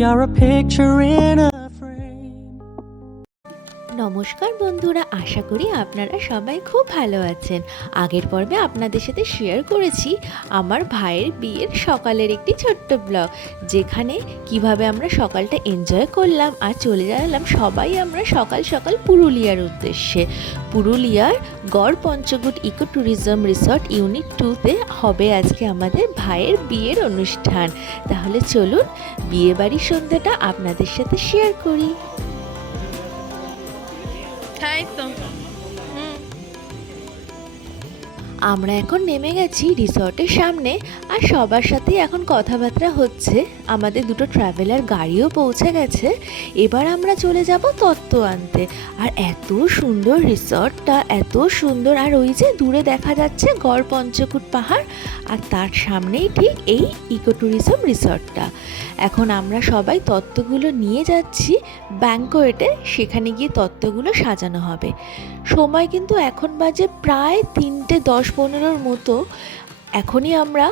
You're a picture in a frame. নমস্কার বন্ধুরা, আশা করি আপনারা সবাই খুব ভালো আছেন। আগের পর্বে আপনাদের সাথে শেয়ার করেছি আমার ভাইয়ের বিয়ের সকালের একটি ছোট্ট ব্লগ, যেখানে কিভাবে আমরা সকালটা এনজয় করলাম আর চলে গেলাম সবাই আমরা সকাল সকাল পুরুলিয়ার উদ্দেশ্যে। পুরুলিয়ার গড় পঞ্চকুট ইকো ট্যুরিজম রিসর্ট ইউনিট 2-তে হবে আজকে আমাদের ভাইয়ের বিয়ের অনুষ্ঠান। তাহলে চলুন বিয়েবাড়ির সন্ধ্যাটা আপনাদের সাথে শেয়ার করি। আমরা এখন নেমে গেছি রিসর্টের সামনে, আর সবার সাথেই এখন কথাবার্তা হচ্ছে। আমাদের দুটো ট্রাভেলার গাড়িও পৌঁছে গেছে। এবার আমরা চলে যাব তত্ত্ব আনতে। আর এত সুন্দর রিসর্টটা, এত সুন্দর। আর ওই যে দূরে দেখা যাচ্ছে গড় পঞ্চকুট পাহাড়, আর তার সামনেই ঠিক এই ইকো ট্যুরিজম রিসর্টটা। এখন আমরা সবাই তত্ত্বগুলো নিয়ে যাচ্ছি ব্যাংকোয়েটে, সেখানে গিয়ে তত্ত্বগুলো সাজানো হবে। সময় কিন্তু এখন বাজে প্রায় 3:10-15 মতো। এখনই আমরা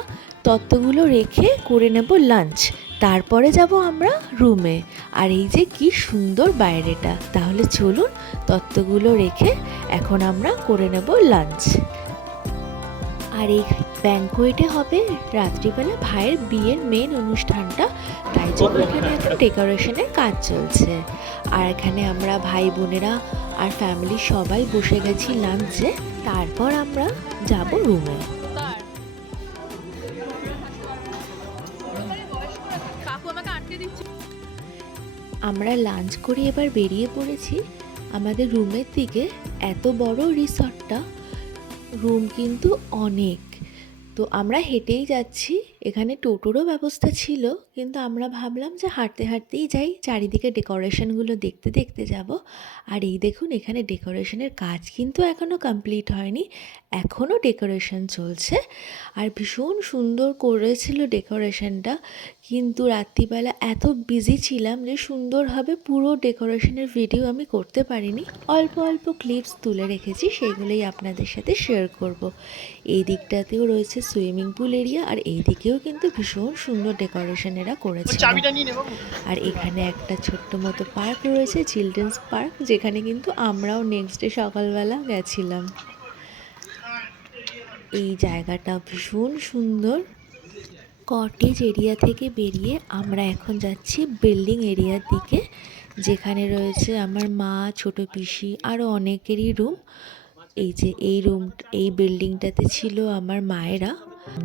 তত্ত্বগুলো রেখে করে নেব লাঞ্চ, তারপরে যাব আমরা রুমে। আর এই যে কি সুন্দর বাইরেটা। তাহলে চলুন তত্ত্বগুলো রেখে এখন আমরা করে নেব লাঞ্চ। আর এই ব্যাংকোয়েটে হবে রাত্রিবেলা ভাইয়ের বিয়ের মেন অনুষ্ঠানটা, তাই জন্য এখানে এখন ডেকোরেশনের কাজ চলছে। আর এখানে আমরা ভাই বোনেরা আর ফ্যামিলি সবাই বসে গেছি লাঞ্চে, তারপর আমরা যাব রুমে। আমরা লাঞ্চ করে এবার বেরিয়ে পড়েছি আমাদের রুমের দিকে। এত বড় রিসর্টটা, রুম কিন্তু অনেক। তো আমরা হেঁটেই যাচ্ছি। এখানে টোটোরও ব্যবস্থা ছিল, কিন্তু আমরা ভাবলাম যে হাঁটতে হাঁটতেই যাই, চারিদিকে ডেকোরেশনগুলো দেখতে দেখতে যাব। আর এই দেখুন, এখানে ডেকোরেশনের কাজ কিন্তু এখনও কমপ্লিট হয়নি, এখনও ডেকোরেশন চলছে। আর ভীষণ সুন্দর করেছিল ডেকোরেশনটা, কিন্তু রাত্রিবেলা এত বিজি ছিলাম যে সুন্দরভাবে পুরো ডেকোরেশনের ভিডিও আমি করতে পারিনি। অল্প অল্প ক্লিপস তুলে রেখেছি, সেগুলোই আপনাদের সাথে শেয়ার করব। এই দিকটাতেও রয়েছে সুইমিং পুল এরিয়া, আর এই দিকেও কিন্তু ভীষণ সুন্দর ডেকোরেশন এরা করেছে। আর এখানে একটা ছোট্ট মতো পার্ক রয়েছে, চিলড্রেন্স পার্ক, যেখানে কিন্তু আমরাও নেক্সট ডে সকালবেলা গেছিলাম। এই জায়গাটা ভীষণ সুন্দর। কটেজ এরিয়া থেকে বেরিয়ে আমরা এখন যাচ্ছি বিল্ডিং এরিয়ার দিকে, যেখানে রয়েছে আমার মা, ছোট পিসি, আরও অনেকেরই রুম। এই যে এই বিল্ডিংটাতে ছিল আমার মায়েরা।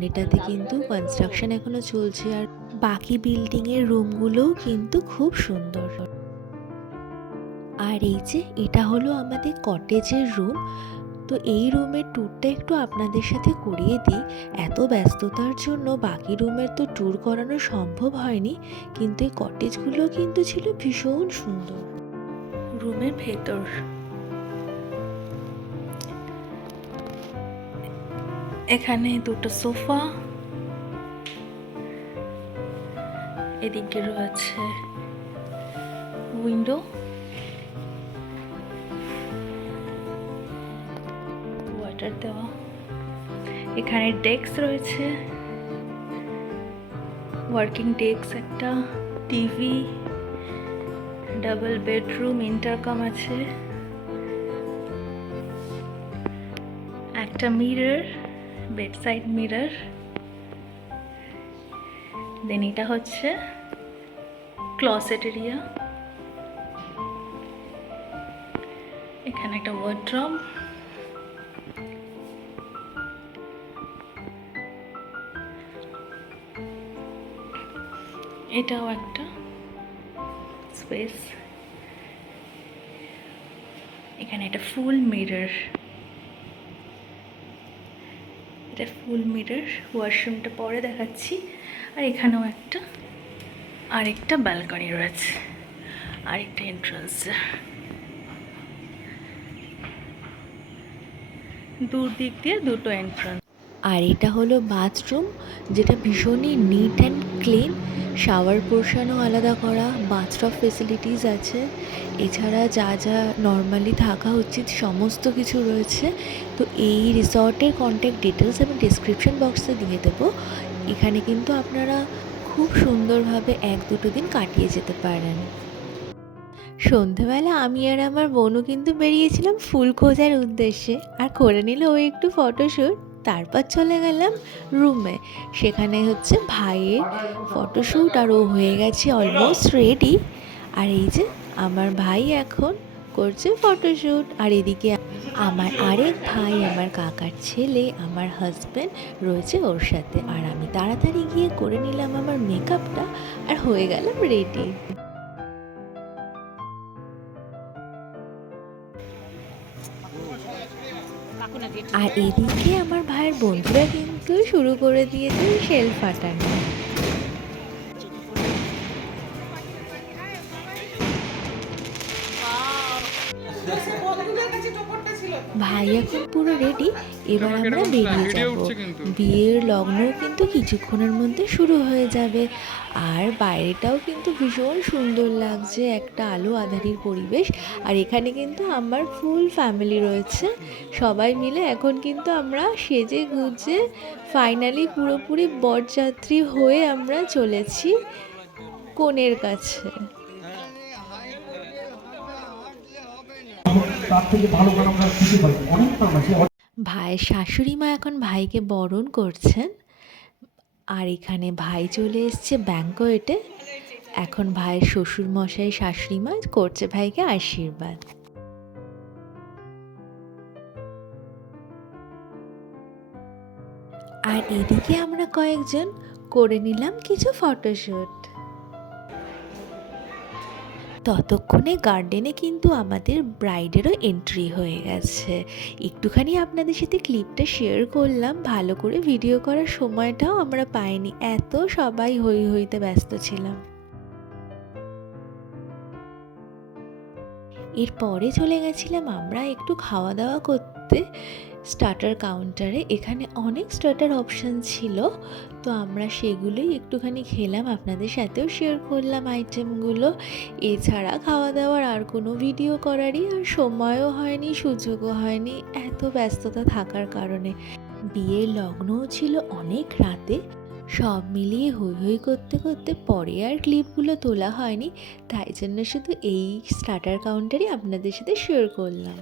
এটাতে কিন্তু কনস্ট্রাকশন এখনো চলছে, আর বাকি বিল্ডিংয়ের রুমগুলোও কিন্তু খুব সুন্দর। আর এই যে এটা হলো আমাদের কটেজের রুম। তো এই রুমের ট্যুরটা একটু আপনাদের সাথে করিয়ে দিই। এত ব্যস্ততার জন্য বাকি রুমের তো ট্যুর করানো সম্ভব হয়নি, কিন্তু এই কটেজগুলো কিন্তু ছিল ভীষণ সুন্দর। রুমের ভেতর এখানে দুটো সোফা, এদিকে রয়েছে উইন্ডো, ওয়াটার দেওয়া। এখানে ডেস্ক রয়েছে, ওয়ার্কিং ডেস্ক একটা, টিভি, ডাবল বেডরুম, ইন্টারকম আছে, একটা মিরর, বেডসাইড মিরর। দেন এটা হচ্ছে ক্লসেট এরিয়া। এখানে একটা ওয়ার্ড্রব, এটাও একটা স্পেস। এখানে একটা ফুল মিরর, এটা ফুল মিরর। ওয়াশরুমটা পরে দেখাচ্ছি। আর এখানেও আরেকটা ব্যালকনি রয়েছে, আরেকটা এন্ট্রান্স। দিক দিয়ে দুটো এন্ট্রান্স। আর এটা হলো বাথরুম, যেটা ভীষণই নিট অ্যান্ড ক্লিন। শাওয়ার পোর্শনও আলাদা করা, বাথটব ফেসিলিটিস আছে, এছাড়া যা যা নর্মালি থাকা উচিত সমস্ত কিছু রয়েছে। তো এই রিসর্টের কন্ট্যাক্ট ডিটেলস আমি ডিসক্রিপশন বক্সে দিয়ে দেবো। এখানে কিন্তু আপনারা খুব সুন্দরভাবে 1-2 দিন কাটিয়ে যেতে পারেন। সন্ধেবেলা আমি আর আমার বোনও কিন্তু বেরিয়েছিলাম ফুল খোঁজার উদ্দেশ্যে, আর করে নিল ও একটু ফটোশ্যুট। তারপর চলে গেলাম রুমে, সেখানে হচ্ছে ভাইয়ের ফটোশ্যুট, আর ও হয়ে গেছে অলমোস্ট রেডি। আর এই যে আমার ভাই এখন করছে ফটোশ্যুট, আর এদিকে আমার আরেক ভাই, আমার কাকার ছেলে, আমার হাজব্যান্ড রয়েছে ওর সাথে। আর আমি তাড়াতাড়ি গিয়ে করে নিলাম আমার মেকআপটা, আর হয়ে গেলাম রেডি। আর এদিকে আমার ভাইয়ের বন্ধুরা কিন্তু শুরু করে দিয়েছে শেল ফাটানো। ভাই এখন পুরো রেডি, এবার আমরা বেরিয়ে যাব। বিয়ের লগ্নও কিন্তু কিছুক্ষণের মধ্যে শুরু হয়ে যাবে। আর বাইরেটাও কিন্তু ভীষণ সুন্দর লাগছে, একটা আলো আঁধারির পরিবেশ। আর এখানে কিন্তু আমার ফুল ফ্যামিলি রয়েছে, সবাই মিলে এখন কিন্তু আমরা সেজে গুজে ফাইনালি পুরোপুরি বরযাত্রী হয়ে আমরা চলেছি কনের কাছে। ভাইয়ের শাশুড়ি মা এখন ভাইকে বরণ করছেন, আর এখানে ভাই চলে এসছে ব্যাঙ্কোয়েটে। এখন ভাইয়ের শ্বশুর মশাই শাশুড়ি মা করছে ভাইকে আশীর্বাদ। আর এদিকে আমরা কয়েকজন করে নিলাম কিছু ফটোশ্যুট। ততক্ষণে গার্ডেনে কিন্তু আমাদের ব্রাইডেরও এন্ট্রি হয়ে গেছে। একটুখানি আপনাদের সাথে ক্লিপটা শেয়ার করলাম, ভালো করে ভিডিও করার সময়টাও আমরা পাইনি, এত সবাই হই হইতে ব্যস্ত ছিলাম। এরপরে চলে গেছিলাম আমরা একটু খাওয়া দাওয়া করতে স্টার্টার কাউন্টারে। এখানে অনেক স্টার্টার অপশান ছিল, তো আমরা সেগুলোই একটুখানি খেলাম, আপনাদের সাথেও শেয়ার করলাম আইটেমগুলো। এছাড়া খাওয়া দাওয়ার আর কোনো ভিডিও করারই আর সময়ও হয়নি, সুযোগও হয়নি, এত ব্যস্ততা থাকার কারণে। বিয়ের লগ্নও ছিল অনেক রাতে, সব মিলিয়ে হই হই করতে করতে পরে আর ক্লিপগুলো তোলা হয়নি, তাই জন্য শুধু এই স্টার্টার কাউন্টারই আপনাদের সাথে শেয়ার করলাম।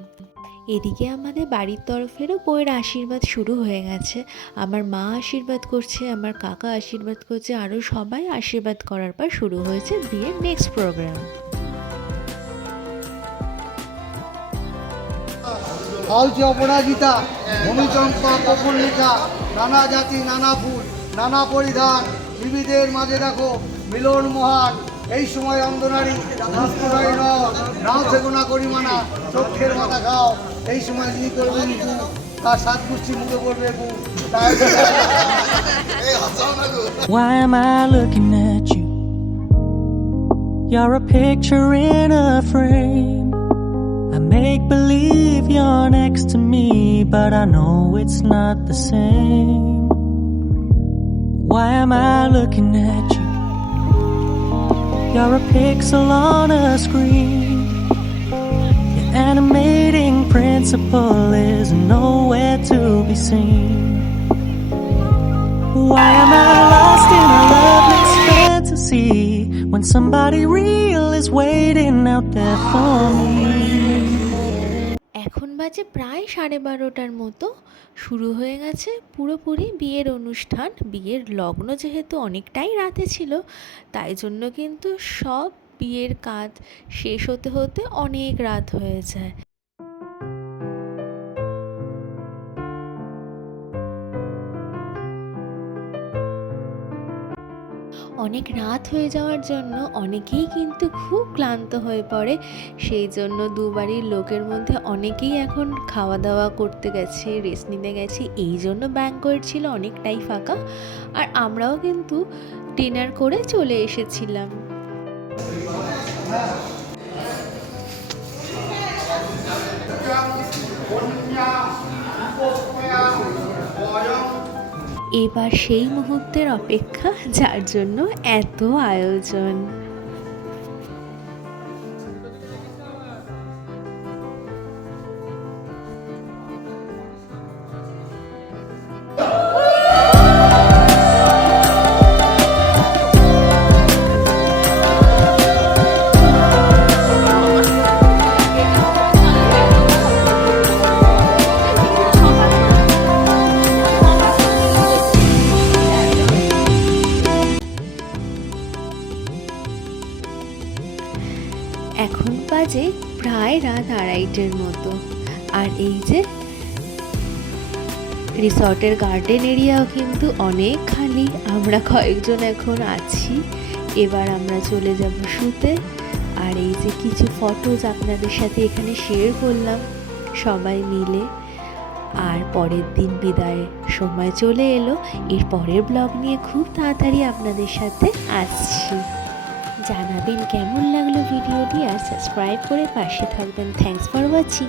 এদিকে আমাদের বাড়ির তরফেরও বউয়ের আশীর্বাদ শুরু হয়ে গেছে। আমার মা আশীর্বাদ করছে, আমার কাকা আশীর্বাদ করছে, আরও সবাই আশীর্বাদ করার পর শুরু হয়েছে বিয়ের নেক্সট প্রোগ্রাম। আলচে অপরাজিতা, ভূমিচম্পা, প্রফুল্লিকা, নানা জাতি নানা ফুল, নানা পরিধান, বিবিধের মাঝে দেখো মিলন মহান। এই সময় অন্ধনারী দুষ্টনারী নাও থেকো না করিমানা, চক্ষের মাথা খাও। এই সময় যিনি করবেন তার 7 গোষ্ঠী মুখে পড়বে। Why am I looking at you? You're a picture in a frame. I make believe you're next to me, but I know it's not the same. Why am I looking at you? You're a pixel on a screen. Your animating principle is nowhere to be seen. Why am I lost in a loveless fantasy when somebody real is waiting out there for me? এখন বাজে প্রায় 12:30টার মতো। শুরু হয়ে গেছে পুরোপুরি বিয়ের অনুষ্ঠান। বিয়ের লগ্ন যেহেতু অনেকটাই রাতে ছিল, তাই জন্য কিন্তু সব বিয়ের কাজ শেষ হতে হতে অনেক রাত হয়ে যায়। অনেক রাত হয়ে যাওয়ার জন্য অনেকেই কিন্তু খুব ক্লান্ত হয়ে পড়ে, সেই জন্য দুবাড়ির লোকের মধ্যে অনেকেই এখন খাওয়া দাওয়া করতে গেছে, রেস্ট নিতে গেছে, এই জন্য ব্যাঙ্কোয়েট ছিল অনেকটাই ফাঁকা। আর আমরাও কিন্তু ডিনার করে চলে এসেছিলাম। এবার সেই মুহূর্তের অপেক্ষা, যার জন্য এত আয়োজন। এখন বাজে প্রায় রাত 2:30-এর মতো। আর এই যে রিসর্টের গার্ডেন এরিয়াও কিন্তু অনেক খালি, আমরা কয়েকজন এখন আছি। এবার আমরা চলে যাব শুতে। আর এই যে কিছু ফটোজ আপনাদের সাথে এখানে শেয়ার করলাম সবাই মিলে। আর পরের দিন বিদায়ের সময় চলে এলো। এর পরের ব্লগ নিয়ে খুব তাড়াতাড়ি আপনাদের সাথে আসছি। জানাবেন কেমন লাগলো ভিডিওটি, আর সাবস্ক্রাইব করে পাশে থাকবেন। Thanks for watching.